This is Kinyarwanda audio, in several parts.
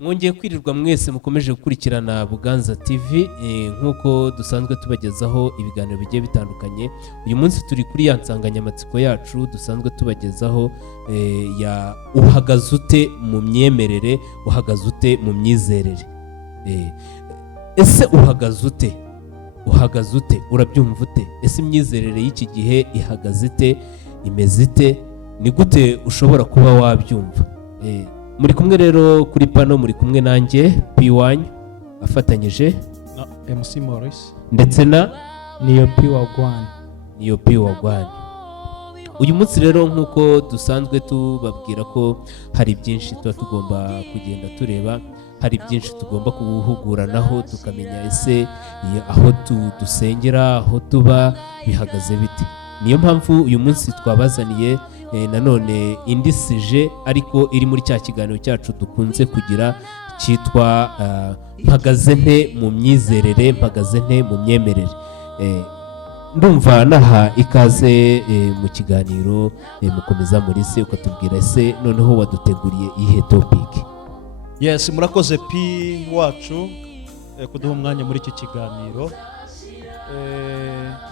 mwongeye kwirirwa mwese mukomeje gukurikirana Buganza TV nk'uko dusanzwe tubagezaho ibiganiro bigiye bitandukanye. Uyu munsi turi kuri ya nsanganyamatsiko yacu dusanzwe tubagezaho ya uhagaze ute mu myemerere, uhagaze ute mu myizerere. Ese uhagaze ute? Uhagaze ute? Urabyumva ute? Ese imyizerere y'iki gihe ihagaze ite? Imeze ite? Ni gute ushobora kuba wabyumva? Muri kumwe rero kuri pano, muri kumwe nanjye P1 afatanyije na MC Maurice ndetse na Niyo P Wagwan. Uyu munsi rero nk'uko dusanzwe tubabwira ko hari byinshi tuba tugomba kugenda tureba, hari byinshi tugomba kuhuguranaho tukamenya ese aho dusengera, aho tuba bihagaze bite. Niyo mpamvu uyu munsi twabazaniye nanone indi sije ariko iri muri cya kiganiro cyacu dukunze kugira cyitwa mpagaze nte mu myizerere, mpagaze nte mu myemerere. Ndumva naha ikaze mu kiganiro mukomeza muri se ukatubwira ese noneho waduteguriye ihe topic. Yes, murakoze P wacu kuduha umwanya muri iki kiganiro.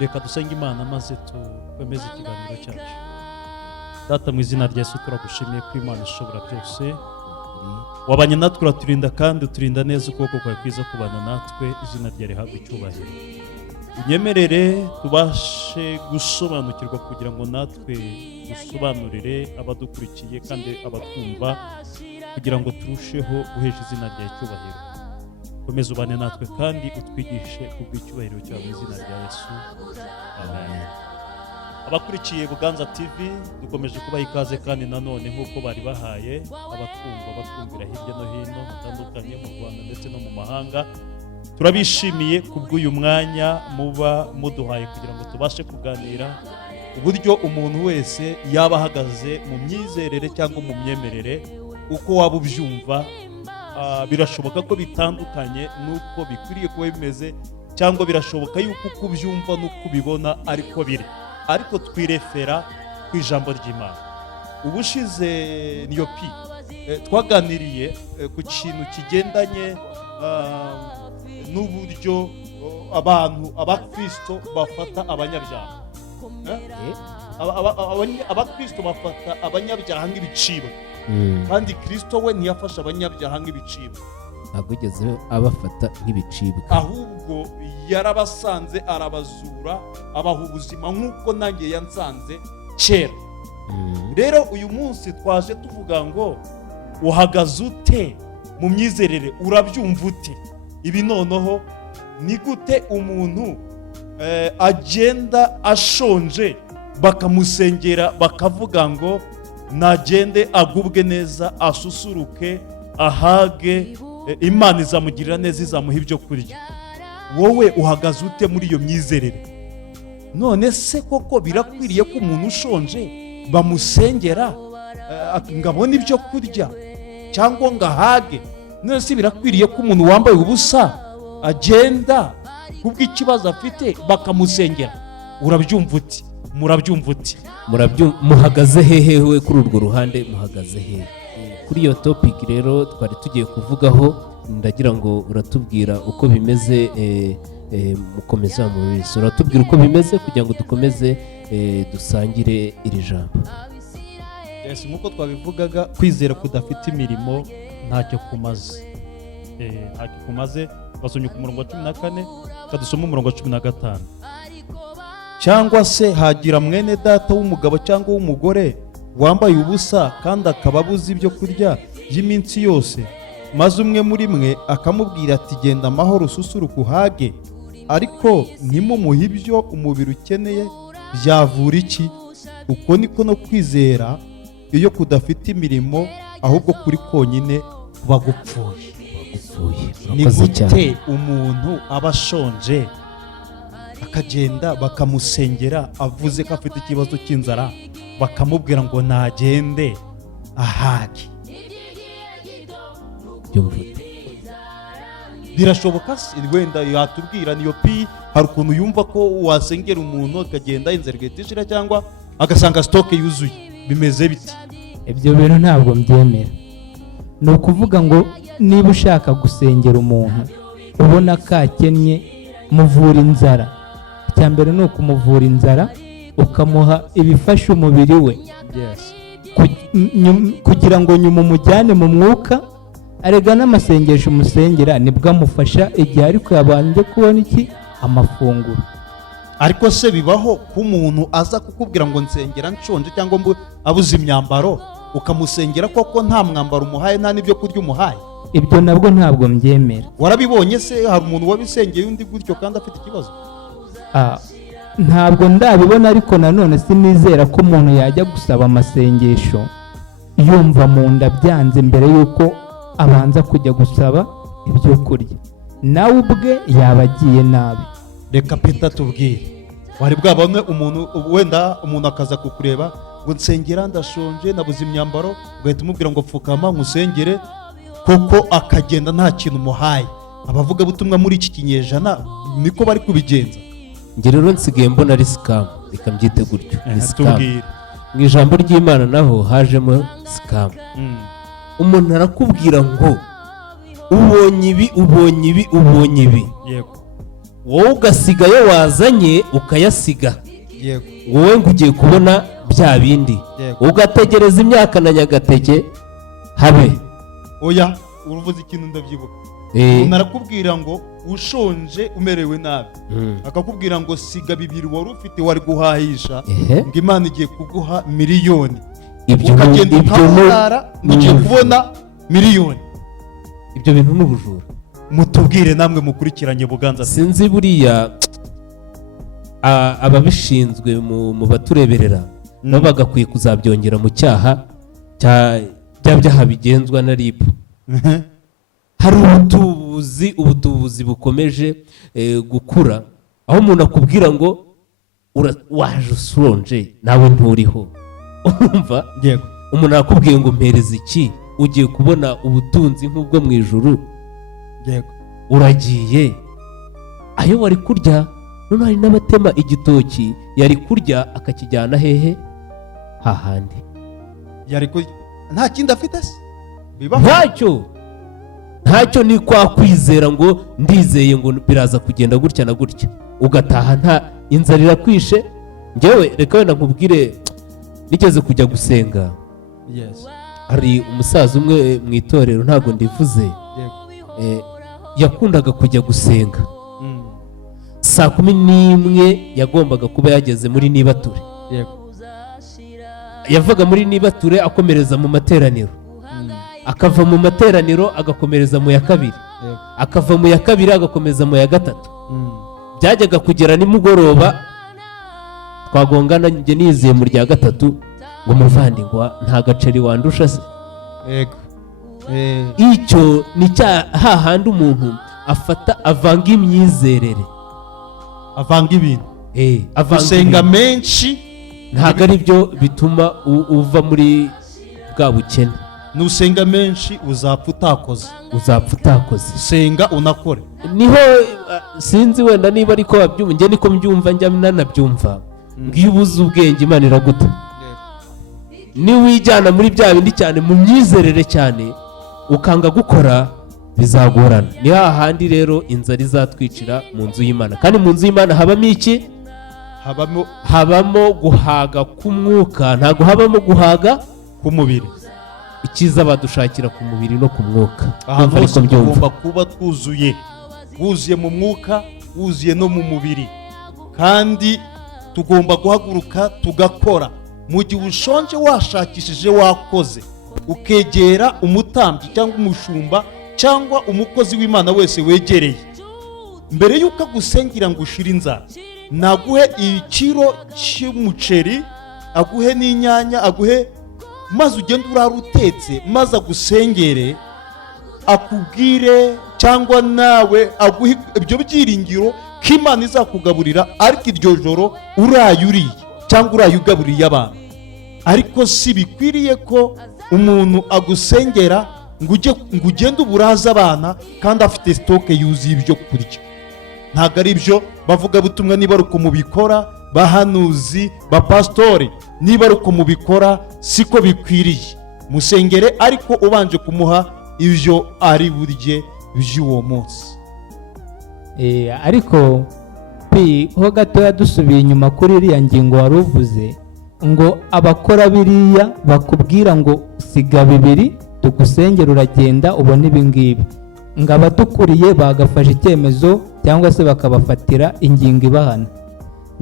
Reka dusenge Imana maze twemeze ikiganiro cyacu. Data mu izina rya Yesu turagushimiye ko Imana ishobora byose wabanye natwe, uraturinda kandi uturinda neza, ukuboko kwawe kwiza kubana natwe, izina ryawe rihabwe icyubahiro. Unyemerere tubashe gusobanukirwa kugira ngo natwe dusobanurire abadukurikiye kandi abatwumva, kugira ngo turusheho guhesha izina ryawe icyubahiro. Komeza ubane natwe kandi utwigishe kubw'icyubahiro cyawe mu izina rya Yesu, amen. Abakurikiye Buganza TV dukomeje kubaha ikaze kandi nanone nk'uko bari bahaye abatwumvira hirya no hino hatandukanye mu Rwanda ndetse no mu mahanga. Turabishimiye kubw'uyu mwanya muba muduhaye kugira ngo tubashe kuganira uburyo umuntu wese yaba ahagaze mu myizerere cyangwa mu myemerere, uko waba ubyumva. Birashoboka ko bitandukanye n'uko bikwiriye kuba bimeze, cyangwa birashoboka yuko uko ubyumva n'uko ubibona ariko biri, ariko twirefera ku ijambo ry'Imana. Ubushize Niyo P twaganiriye ku kintu kigendanye n'uburyo abakristo bafata abanyabyaha. Abakristo bafata abanyabyaha nk'ibicibwa, kandi Kristo we ntiyafashe abanyabyaha nk'ibicibwa, ntabwo yigeze abafata nk'ibicibwa, ahubwo yarabasanze arabazura abaha ubuzima nk'uko nanjye yansanze kera. Rero uyu munsi twaje tuvuga ngo uhagaze ute mu myizerere, urabyumva ute? Ibi noneho ni gute umuntu agenda ashonje bakamusengera bakavuga ngo nagende agubwe neza, asusuruke, ahage, Imana izamugirira neza, izamuha ibyo kurya. Wowe uhagaze ute muri iyo myizerere? None se koko birakwiriye ko umuntu ushonje bamusengera ngo abone ibyo kurya cyangwa ngo ahage? None se birakwiriye ko umuntu wambaye ubusa agenda kubw'ikibazo afite bakamusengera? Urabyumva uti? Murabyumva uti? Muhagaze hehe we kuri urwo ruhande? Muhagaze hehe kuri iyo topic rero twari tugiye kuvugaho? Ndagira ngo uratubwira uko bimeze, mukomeza muri Yesu, uratubwira uko bimeze kugira ngo dukomeze dusangire iri jambo. Yes, nkuko twabivugaga, kwizera kudafite imirimo ntacyo kumaze. Ntacyo kumaze. Basomye ku murongo wa 14 kadusoma umurongo wa 15. Cyangwa se hagira mwene data w'umugabo cyangwa w'umugore wambaye ubusa kandi akaba abuze ibyo kurya by'iminsi yose, maze umwe muri mwe akamubwira ati genda amahoro ususuruke uhage, ariko ntimumuhe ibyo umubiri ukeneye, byavura iki? Uko niko no kwizera iyo kudafite imirimo, ahubwo kuri konyine kuba gupfuye. Ni gute umuntu aba ashonje akagenda bakamusengera avuze ko afite ikibazo cy'inzara, bakamubwira ngo nagende ahage? Birashoboka se? Wenda yatubwira Niyo P, hari ukuntu yumva ko wasengera umuntu akagenda inzara igahita cyangwa agasanga stoke yuzuye, bimeze biti? Ibyo bintu ntabwo mbyemera. Ni ukuvuga ngo niba ushaka gusengera umuntu ubona ko akennye, muvura inzara. icya mbere ni ukumuvura inzara, ukamuha ibifasha umubiri we kugira ngo nyuma umujyane mu mwuka. arega n'amasengesho umusengera nibwo amufasha igihe ariko yabanje kubona iki, amafunguro. ariko se bibaho ko umuntu aza kukubwira ngo nsengera nshonje cyangwa abuze imyambaro, ukamusengera koko nta mwambaro umuhaye nta n'ibyo kurya umuhaye? ibyo nabwo ntabwo mbyemera. warabibonye se? hari umuntu wabisengeye undi gutyo kandi afite ikibazo? ntabwo ndabibona, ariko nanone sinizera ko umuntu yajya gusaba amasengesho yumva mu nda byanze mbere y'uko abanza kujya gusaba ibyo kurya. nawe ubwe yaba agiye nabi. reka Peter tubwire, wari bwabone umuntu wenda umuntu akaza kukureba ngo nsengera ndashonje nabuze imyambaro, ugahita umubwira ngo pfukama nkusengere, koko akagenda nta kintu umuhaye? abavugabutumwa muri iki kinyejana niko bari kubigenza. njye rero nsigaye mbona ari sikamu, reka mbyite gutyo, ni sikamu. mu ijambo ry'Imana naho hajemo sikamu. umuntu arakubwira ngo ubonye ibi ubonye ibi ubonye ibi, wowe ugasigayo wazanye ukayasiga, wowe ngo ugiye kubona bya bindi, ugategereza imyaka na nyagateke habe. oya, uruvuze ikintu ndabyibuka. umuntu arakubwira ngo ushonje umerewe nabi, akakubwira ngo siga bibiri wari ufite wari guhahisha, ngo Imana igiye kuguha miliyoni. ukagenda ukaharara mugiye kubona miliyoni. ibyo bintu ni ubujura. mutubwire namwe mukurikiranye Buganza. sinzi buriya ababishinzwe mu batureberera nabo bagakwiye kuzabyongera mu cyaha bya byaha bigenzwa na RIB. hari ubutubuzi bukomeje gukura, aho umuntu akubwira ngo waje ushonje nawe nturiho. urumva, umuntu arakubwiye ngo mpereza iki, ugiye kubona ubutunzi nk'ubwo mu ijuru, uragiye ayo wari kurya. none hari n'abatema igitoki yari kurya akakijyana hehe, hahandi yari kurya nta kindi afite se. ntacyo ni kwa kwizera ngo ndizeye ngo biraza kugenda gutya na gutya, ugataha nta inzara irakwishe. njyewe reka wenda nkubwire, nigeze kujya gusenga. hari umusaza umwe mu itorero, ntabwo ndivuze, yakundaga kujya gusenga saa 11 yagombaga kuba yageze muri Nibature. yavaga muri Nibature akomereza mu materaniro, akava mu materaniro agakomereza mu ya kabiri, akava mu ya kabiri agakomeza mu ya gatatu. byajyaga kugera nimugoroba twagongana, njye nizeye mu rya gatatu ngo muvandingwa nta gaceri wandusha se. icyo ni hahandi umuntu avanga imyizerere, avanga ibintu. gusenga menshi ntabwo ari byo bituma uva muri bwa bukene. nusenga menshi uzapfa utakoze. senga unakore. niho sinzi wenda niba ariko babyumva, njye niko mbyumva, njya nanabyumva. ngiyo ubuze ubwenge Imana iraguta. niwijyana muri bya bindi cyane mu myizerere cyane ukanga gukora, bizagorana. ni hahandi rero inzara izatwicira mu nzu y'Imana. kandi mu nzu y'Imana habamo iki? habamo guhaga k'umwuka, ntabwo habamo guhaga k'umubiri. icyiza badushakira ku mubiri no ku mwuka. ahantu hose tugomba kuba twuzuye mu mwuka, wuzuye no mu mubiri, kandi tugomba guhaguruka tugakora. mu gihe ushonje washakishije wakoze, ukegera umutambyi cyangwa umushumba cyangwa umukozi w'Imana wese wegereye, mbere y'uko agusengera ngo ushire inzara, naguhe ikiro cy'umuceri, aguhe n'inyanya, aguhe, maze ugende urara utetse, maze agusengere, akubwire, cyangwa nawe aguhe ibyo byiringiro ko Imana izakugaburira, ariko iryo joro uraye uriye cyangwa uraye ugaburiye abantu. ariko si bikwiriye ko umuntu agusengera ngo ugende uburaza abana kandi afite sitoke yuzuye ibyo kurya. ntabwo ari byo bavuga butumwa. niba ari uko mubikora, bahanuzi, bapasitori, niba ari uko mubikora siko bikwiriye. musengere ariko ubanje kumuha ibyo ari burye by'uwo munsi. ariko ho gatoya dusubiye inyuma kuri iriya ngingo wari uvuze ngo abakora biriya bakubwira ngo siga bibiri tugusengera uragenda ubona ibi ngibi, ngo abadukuriye bagafashe icyemezo cyangwa se bakabafatira ingingo ibahana.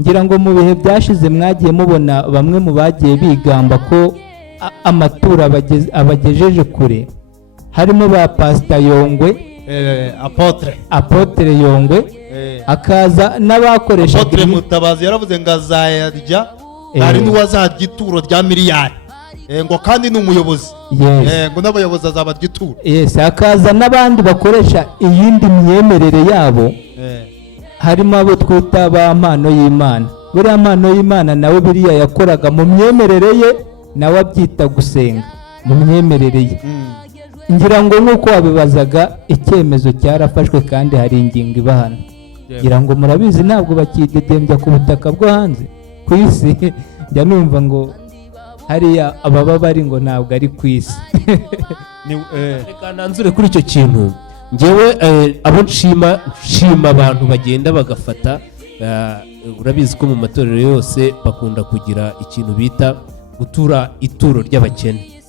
ngira ngo mu bihe byashize mwagiye mubona bamwe mu bagiye bigamba ko amaturo abagejeje kure, harimo ba Pastor Yongwe, Apotre Yongwe, akaza n'abakoresha Apotre Mutabazi yaravuze ngo azayarya, hari n'uwazarya ituro rya miliyari, ngo kandi ni umuyobozi, ngo n'abayobozi azabarya ituro. Akaza n'abandi bakoresha iyindi myemerere yabo, harimo abo twita ba mpano y'Imana. Buriya mpano y'Imana nawe biriya yakoraga mu myemerere ye, nawe abyita gusenga mu myemerere ye. ngira ngo nk'uko wabibazaga icyemezo cyarafashwe kandi hari ingingo ibahana. ngira ngo murabizi ntabwo bakidedembya ku butaka bwo hanze ku isi. njya numva ngo hariya ababa bari ngo ntabwo ari ku isi. reka nanzure kuri icyo kintu. ngewe abo nshima abantu bagenda bagafata, urabizi ko mu matorero yose bakunda kugira ikintu bita gutura ituro ry'abakene.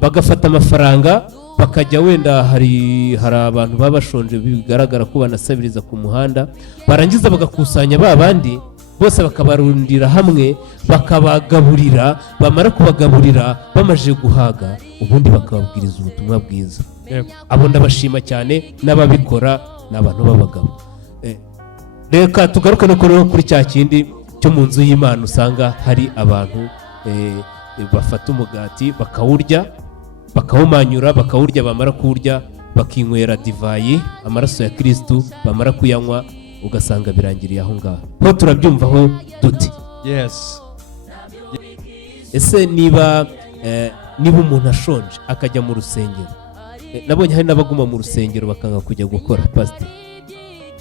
bagafata amafaranga bakajya, wenda hari abantu baba bashonje bigaragara ko banasabiriza ku muhanda, barangiza bagakusanya ba bandi bose bakabarundira hamwe bakabagaburira, bamara kubagaburira bamaze guhaga ubundi bakababwiriza ubutumwa bwiza. abo ndabashima cyane, n'ababikora ni abantu b'abagabo. reka tugaruke no kuri cya kindi cyo mu nzu y'Imana, usanga hari abantu bafata umugati bakawurya, bakawumanyura, bakawurya, bamara kuwurya bakinywera divayi, amaraso ya Kristo, bamara kuyanywa ugasanga birangiriye aho ngaho. ho turabyumvaho duti. ese niba umuntu ashonje akajya mu rusengero, nabonye hari n'abaguma mu rusengero bakanga kujya gukora. Pastor,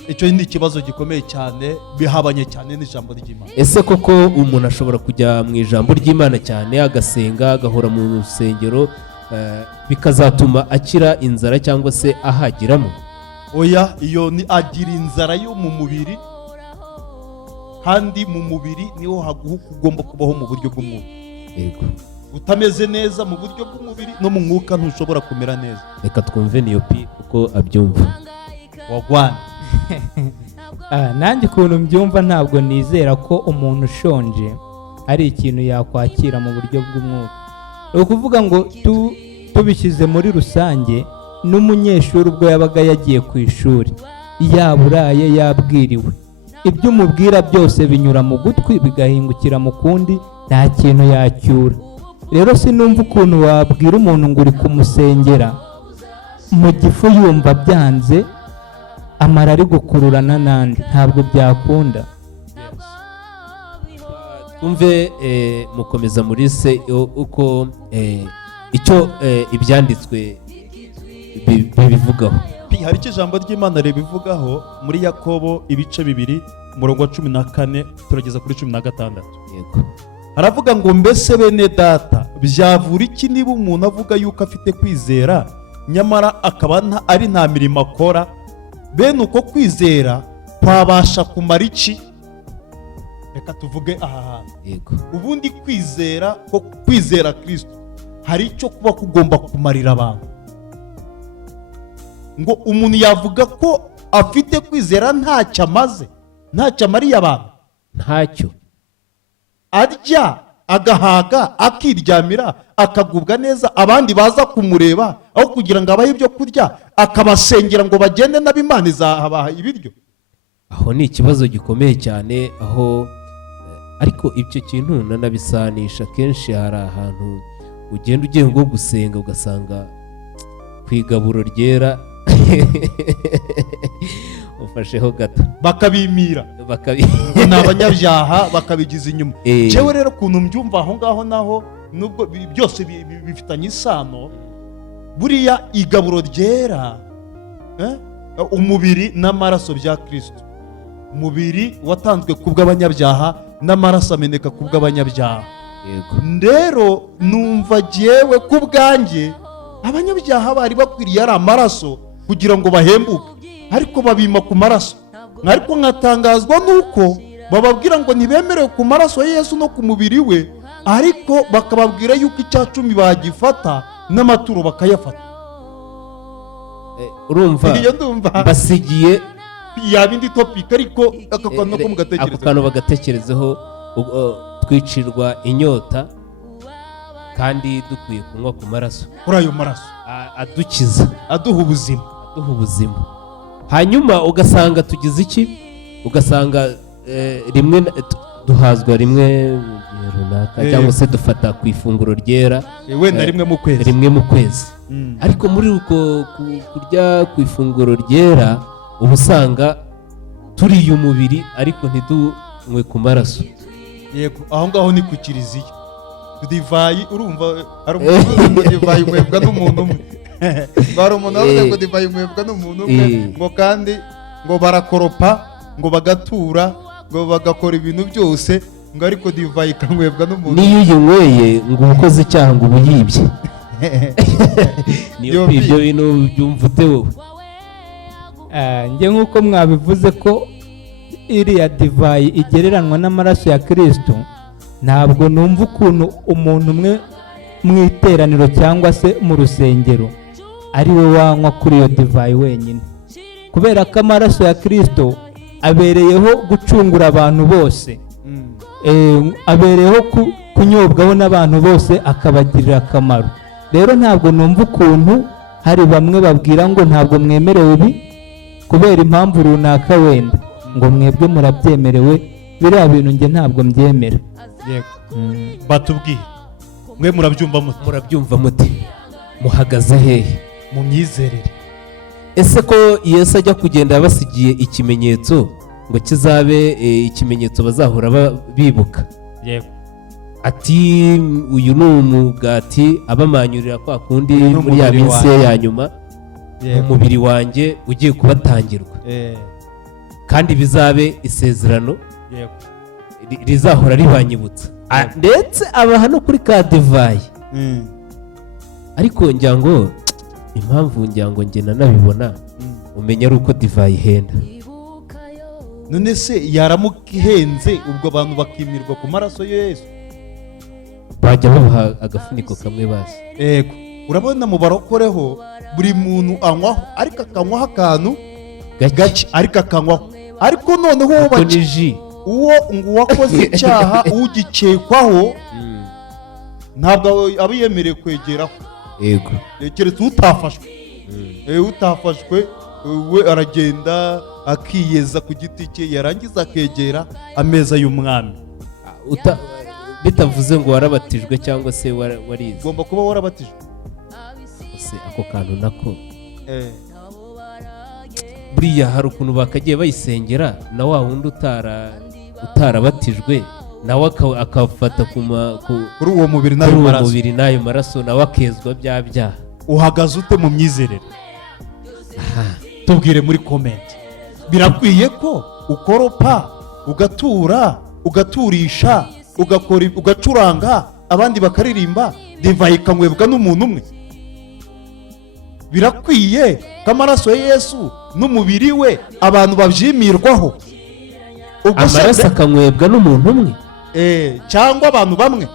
icyo ni ikibazo gikomeye cyane, bihabanye cyane n'ijambo ry'Imana. ese koko umuntu ashobora kujya mu ijambo ry'Imana cyane, agasenga, agahora mu rusengero, bikazatuma akira inzara cyangwa se ahagiramo? Oya, iyo ni agira inzara yo mu mubiri, kandi mu mubiri niho ugomba kubaho mu buryo bw'umwuka. Yego. utameze neza mu buryo bw'umubiri no mu mwuka ntushobora kumera neza. Reka twumve Niyopi uko abyumva. Wagwana. nanjye ukuntu mbyumva, ntabwo nizera ko umuntu ushonje ari ikintu yakwakira mu buryo bw'umwuka. ni ukuvuga ngo tubishyize muri rusange, n'umunyeshuri ubwo yabaga yagiye ku ishuri, yaburaye, yabwiriwe, ibyo umubwira byose binyura mu gutwi bigahingukira mu kundi, nta kintu yacyura. rero sinumva ukuntu wabwira umuntu ngo uri kumusengera mu gifu yumva byanze, amara ari gukururana n'andi, ntabwo byakunda. twumve mukomeza muri se uko icyo ibyanditswe bibivugaho. hari icyo ijambo ry'Imana ribivugaho muri Yakobo ibice 2 umurongo wa 14 turageza kuri 16. Yego. Haravuga ngo mbese bene data, byavura iki niba umuntu avuga yuko afite kwizera nyamara akaba ari nta mirimo akora? Bene uko kwizera kwabasha kumara iki? Reka tuvuge aha hantu. Yego. Ubundi kwizera Kristo hari icyo kuba kugomba kumarira abantu. Ngo umuntu yavuga ko afite kwizera ntacyo amaze, ntacyo amariye abantu? Ntacyo. Arya, agahaga, akiryamira, akagubwa neza, abandi baza kumureba aho kugira ngo abahe ibyo kurya, akabasengera ngo bagende n'Imana izahabaha ibiryo. Aho ni ikibazo gikomeye cyane, aho ariko ibyo kintu nanabisanisha kenshi. Hari ahantu ugenda ugiye ngo gusenga ugasanga ku igaburo ryera ufasheho gato bakabimira, ni abanyabyaha bakabigiza inyuma. Jewe rero ukuntu mbyumva aho ngaho naho, nubwo byose bifitanye isano, buriya igaburo ryera, umubiri n'amaraso bya Kristo, umubiri watanzwe ku bw'abanyabyaha n'amaraso ameneka ku bw'abanyabyaha. Yego. Rero numva jewe ku bwanjye abanyabyaha bari bakwiriye ari amaraso kugira ngo bahembuke, ariko babima ku maraso. Ariko nkatangazwa nuko bababwira ngo ntibemerewe ku maraso ya Yesu no ku mubiri we, ariko bakababwira yuko icya cumi bagifata n'amaturo bakayafata. Urumva iyo ndumva basigiye yaba indi topic, ariko aka kantu ko mugatekereza, ako kantu bagatekerezaho. Twicirwa inyota kandi dukwiye kunywa ku maraso, kuri ayo maraso adukiza, aduha ubuzima. Hanyuma ugasanga tugize iki, ugasanga rimwe duhazwa rimwe mu gihe runaka, cyangwa se dufata ku ifunguro ryera wenda rimwe mu kwezi. Ariko muri uko kurya ku ifunguro ryera uba usanga turiye umubiri ariko ntidunywe ku maraso. Yego, aho ngaho ni ku kiliziya. Divayi, urumva hari umuntu uvuga ngo divayi inywebwa n'umuntu umwe. Bari umuntu wavuze ngo divayi inywebwa n'umuntu umwe, ngo kandi ngo barakoropa, ngo bagatura, ngo bagakora ibintu byose, ngo ariko divayi ikanywebwa n'umuntu. Niyo uyinyweye ngo ukoze icyaha ngo ubuyibye. Niyo ibyo bintu byumva ute wowe? Njye nk'uko mwabivuze ko iriya divayi igereranwa n'amaraso ya Kristo, ntabwo numva ukuntu umuntu umwe mu iteraniro cyangwa se mu rusengero ari we wanywa kuri iyo divayi wenyine, kubera ko amaraso ya Kristo abereyeho gucungura abantu bose, abereyeho kunyobwaho n'abantu bose akabagirira akamaro. Rero ntabwo numva ukuntu hari bamwe babwira ngo ntabwo mwemerewe ibi kubera impamvu runaka, wenda ngo mwebwe murabyemerewe. Biriya bintu njye ntabwo mbyemera. Batubwiye mwe murabyumva mute, muhagaze hehe mu myizerere? Ese ko Yesu ajya kugenda basigiye ikimenyetso ngo kizabe ikimenyetso bazahora bibuka? Ati uyu ni umugati abamanyurira kwa kundi muri ya minsi ye ya nyuma, umubiri wanjye ugiye kubatangirwa, kandi bizabe isezerano rizahora ribanyibutsa. Ndetse abaha no kuri ka divayi. Ariko ngira ngo impamvu ngira ngo njye nanabibona umenya ari uko divayi ihenda. None se yaramuka ihenze ubwo abantu bakimirwa ku maraso ya Yesu? Bajya babaha agafuniko kamwe basi. Yego, urabona mu barokoreho buri muntu anywaho, ariko akanywaho akantu gake, ariko akanywaho. Ariko noneho uwo ngo uwakoze icyaha ugikekwaho ntabwo aba yemerewe kwegeraho. Yego, keretse utafashwe. Utafashwe we aragenda akiyeza ku giti cye, yarangiza akegera ameza y'umwami. Bitavuze ngo warabatijwe cyangwa se warize. Ugomba kuba warabatijwe. Ako kantu nako buriya hari ukuntu bakagiye bayisengera na wa wundi utarabatijwe nawe akafata kuri uwo mubiri n'ayo maraso, nawe akezwa bya byaha. Uhagaze ute mu myizerere? Tubwire muri comment. Birakwiye ko ukoropa, ugatura, ugaturisha, ugacuranga, abandi bakaririmba, divayi ikanywebwa n'umuntu umwe? Birakwiye ko amaraso ya Yesu n'umubiri we abantu babyimirwaho? Amaraso akanywebwa n'umuntu umwe cyangwa abantu bamwe?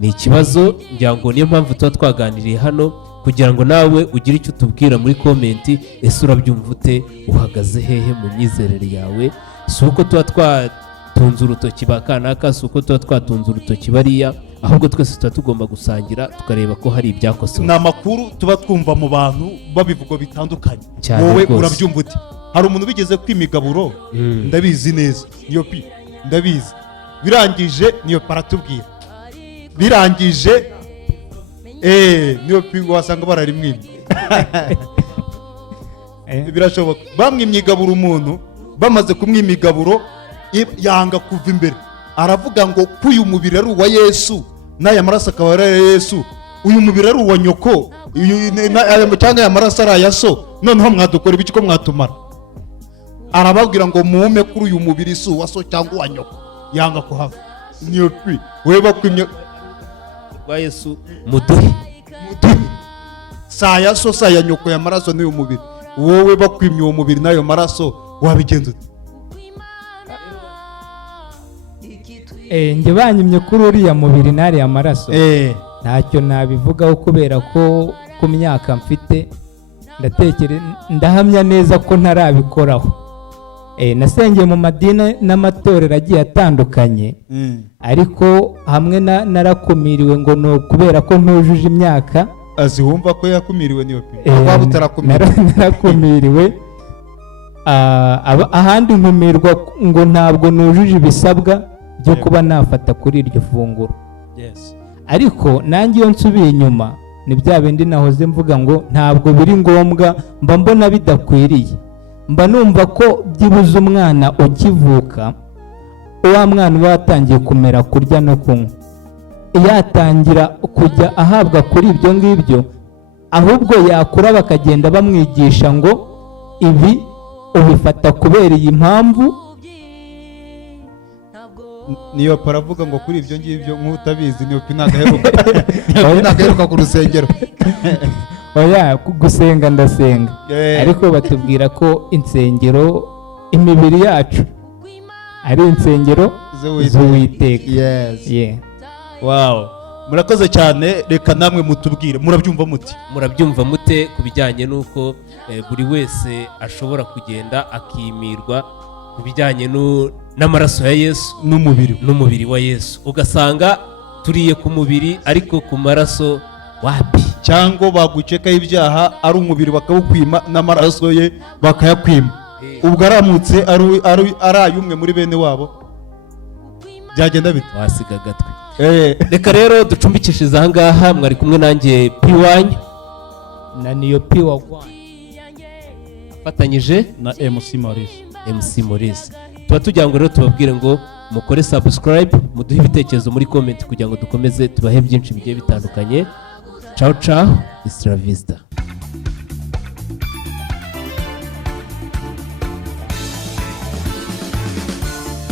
Ni ikibazo ngira ngo niyo mpamvu tuba twaganiriye hano, kugira ngo nawe ugire icyo utubwira muri komenti. Ese urabyumva ute? Uhagaze hehe mu myizerere yawe? Si uko tuba twatunze urutoki ba kanaka, si uko tuba twatunze urutoki bariya, ahubwo twese tuba tugomba gusangira tukareba ko hari ibyakosowe. Ni amakuru tuba twumva mu bantu babivuga bitandukanye. Wowe urabyumva ute? Hari umuntu bigeze kwimigaburo, ndabizi neza, niyo pi ndabizi, birangije niyo paratubwira, birangije niyo pi wasanga bararimwimye. Birashoboka bamwimye igaburo, umuntu bamaze kumwimigaburo yanga kuva imbere, aravuga ngo ko uyu mubiri ari uwa Yesu n'aya maraso akaba ari aya Yesu, uyu mubiri ari uwa nyoko, cyangwa aya maraso ari aya so, noneho mwadukora ibiki ko mwatumara? Arababwira ngo mume kuri uyu mubiri si uwa so cyangwa uwa nyoko, yanga kuhava. Niyo pi we bakwimye rwa Yesu muduhe saya so saya nyoko ya maraso n'uyu mubiri, wowe bakwimye uwo mubiri n'ayo maraso wabigenza ute? njye banyimye kuri uriya mubiri n'ariya maraso ntacyo nabivugaho kubera ko ku myaka mfite ndahamya neza ko ntarabikoraho. Nasengeye mu madini n'amatorero agiye atandukanye, ariko hamwe narakumiriwe ngo ni ukubera ko ntujuje imyaka. Azi wumva ko yakumiriwe niyo pe waba utarakumiriwe? Narakumiriwe, ahandi nkumirwa ngo ntabwo nujuje ibisabwa byo kuba nafata kuri iryo funguro. Ariko nanjye iyo nsubiye inyuma ni bya bindi nahoze mvuga ngo ntabwo biri ngombwa, mba mbona bidakwiriye. Mba numva ko byibuze umwana ukivuka, uwa mwana uba yatangiye kumera kurya no kunywa, yatangira kujya ahabwa kuri ibyo ngibyo, ahubwo yakura bakagenda bamwigisha ngo ibi ubifata kubera iyi mpamvu. Niyo paravuga ngo kuri ibyo ngibyo nk'utabizi niyo pinagaheruka ku rusengero. Oya, gusenga ndasenga, ariko batubwira ko insengero, imibiri yacu ari insengero z'Uwiteka. Wow, murakoze cyane. Reka namwe mutubwire, murabyumva muti? Murabyumva mute ku bijyanye n'uko buri wese ashobora kugenda akimirwa ku bijyanye n'amaraso ya Yesu n'umubiri wa Yesu, ugasanga turiye ku mubiri ariko ku maraso wapi? Cyangwa bagucekaho ibyaha ari umubiri bakawukwima n'amaraso ye bakayakwima, ubwo aramutse ari ay'umwe muri bene wabo byagenda bite? Wasiga agatwe. Reka rero ducumbikishije aha ngaha, mwari kumwe nanjye P1 na niyo P1 afatanyije na MC Maurice. Tuba tugira ngo rero tubabwire ngo mukore subscribe, muduhe ibitekerezo muri comment kugira ngo dukomeze tubahe byinshi bigiye bitandukanye. Ciao ciao, Isla Vista.